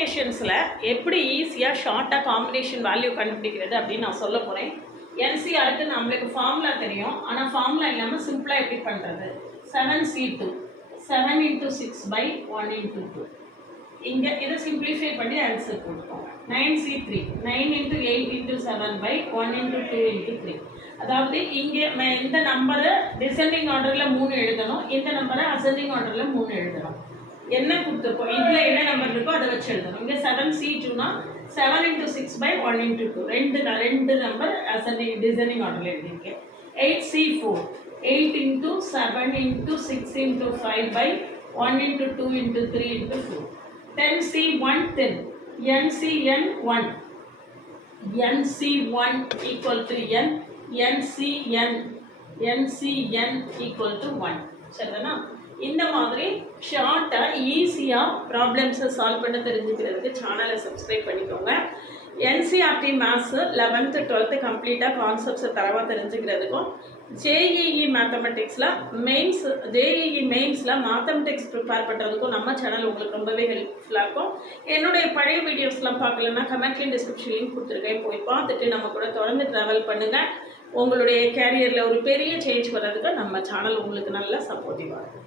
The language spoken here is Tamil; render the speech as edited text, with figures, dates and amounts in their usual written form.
காம்பினேஷன்ஸில் எப்படி ஈஸியாக ஷார்ட்டாக காம்பினேஷன் வேல்யூ கண்டுபிடிக்கிறது அப்படின்னு நான் சொல்ல போகிறேன். என்சிஆருக்கு நம்மளுக்கு ஃபார்முலா தெரியும், ஆனால் ஃபார்முலா இல்லாமல் சிம்பிளாக எப்படி பண்ணுறது. 7C2 7 × 6/1 × 2. இங்கே இதை சிம்பிளிஃபை பண்ணி ஆன்சர் கொடுப்போம். 9C3 9 × 8 × 7/1 × 2 × 3. அதாவது இங்கே இந்த நம்பரை டிசெண்டிங் ஆர்டரில் 3 எழுதணும், இந்த நம்பரை அசெண்டிங் ஆர்டரில் 3 எழுதணும். என்ன கொடுத்துருக்கோம், இதில் என்ன நம்பர் இருக்கோ அதை வச்சு எழுதணும். இங்கே 7C2னா 7 × 6/1 × 2 ரெண்டு நம்பர் அசெண்டிங் டிசெண்டிங் ஆர்டரில் எழுதியிருக்கேன். 8C4 8 × 7 × 6 × 5/1 × 2 × 3 × 4. 10C1 10 NCN 1 NC1 equal to N NCN equal to 1. சரிதானா? இந்த மாதிரி ஷார்ட்டாக ஈஸியாக ப்ராப்ளம்ஸை சால்வ் பண்ண தெரிஞ்சுக்கிறதுக்கு சேனலை சப்ஸ்கிரைப் பண்ணிக்கோங்க. என்சிஆர்டி மேத்ஸு 11th 12th கம்ப்ளீட்டாக கான்செப்ட்ஸை தரவாக தெரிஞ்சுக்கிறதுக்கும் ஜேஇஇ மேத்தமெட்டிக்ஸில் மெயின்ஸில் மேத்தமெட்டிக்ஸ் ப்ரிப்பேர் பண்ணுறதுக்கும் நம்ம சேனல் உங்களுக்கு ரொம்பவே ஹெல்ப்ஃபுல்லாக இருக்கும். என்னுடைய பழைய வீடியோஸ்லாம் பார்க்கலன்னா கமெண்ட்லேயும் டிஸ்கிரிப்ஷன்லையும் கொடுத்துருக்கேன், போய் பார்த்துட்டு நம்ம கூட தொடர்ந்து ட்ராவல் பண்ணுங்கள். உங்களுடைய கேரியரில் ஒரு பெரிய சேஞ்ச் வர்றதுக்கு நம்ம சேனல் உங்களுக்கு நல்லா சப்போர்ட்டிவாக இருக்கும்.